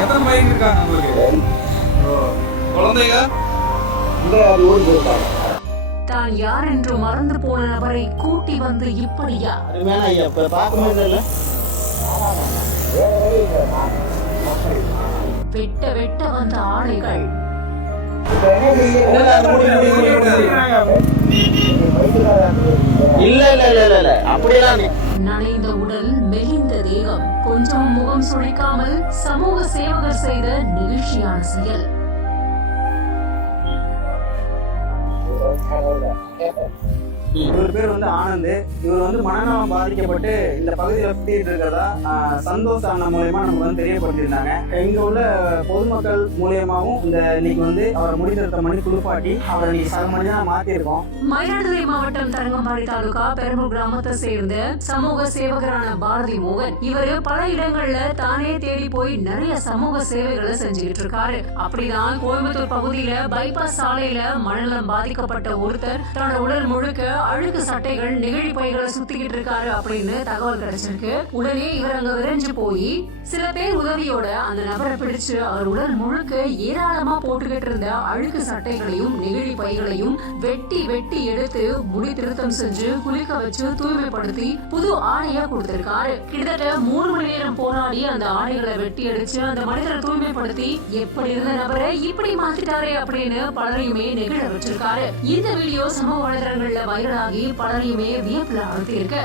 எத்தனை பையன் இருக்காங்க உங்களுக்கு? குழந்தைங்க தான் யார் என்று மறந்து போன நபரை கூட்டி வந்து இப்படியா வெட்ட வெட்ட வந்த ஆடைகள் நனைந்த உடல், மெலிந்த தேகம், கொஞ்சம் முகம் சுழிக்காமல் சமூக சேவகர் செய்த நெகிழ்ச்சியான செயல். இவர் பேர் ஆனந்த். இவர் மனநலம் பாதிக்கப்பட்டு இந்த பகுதியில் சுத்திட்டு இருக்கிறதா சந்தோஷ் அண்ணா மூலயமா நமக்கு தெரியப்படுத்திருந்தாங்க. இங்க உள்ள பொதுமக்கள் மூலியமாவும் இன்னைக்கு அவரை முடித்திருத்த மணி குளிப்பாட்டி அவரை இன்னைக்கு சக மனிதனா மாத்திருக்கோம். மயிலாடுதுறை மாவட்டம் தரங்கம்பாடி தாலுகா பெரம்பூர் கிராமத்தை சேர்ந்த சமூக சேவகரான பாரதி மோகன். இவரு பல இடங்கள்ல தானே தேடி போய் நிறைய சமூக சேவைகளை செஞ்சுக்கிட்டு இருக்காரு. அப்படிதான் கோயம்புத்தூர் பகுதியில பைபாஸ் சாலையில மனநலம் பாதிக்கப்பட்ட ஒருத்தர் தன்னோட உடல் முழுக்க அழுக்கு சட்டைகள், நெகிழி பைகளை சுத்திக்கிட்டு இருக்காரு அப்படின்னு தகவல் கிடைச்சிருக்கு. உடனே இவர் அங்க விரைஞ்சு போய் சில பேர் உதவியோட அந்த நபரை பிடிச்சு அவர் உடல் முழுக்க ஏராளமா போட்டுக்கிட்டு இருந்த அழுக்கு சட்டைகளையும் நெகிழி பைகளையும் வெட்டி வெட்டி எடுத்து முடி திருத்தம் செஞ்சு குளிக்க வச்சு தூய்மைப்படுத்தி புது ஆடையா கொடுத்திருக்காரு. கிட்டத்தட்ட 3 மணி நேரம் போராடி அந்த ஆடைகளை வெட்டி அடிச்சு அந்த மனிதரை தூய்மைப்படுத்தி எப்படி இருந்த நபரை இப்படி மாத்திட்டாரே அப்படின்னு பலரையுமே நெகிழ வச்சிருக்காரு. இந்த வீடியோ சமூக வலைதளங்கள்ல வைரலாகி பலரையுமே வியப்புல ஆழ்த்தியிருக்கு.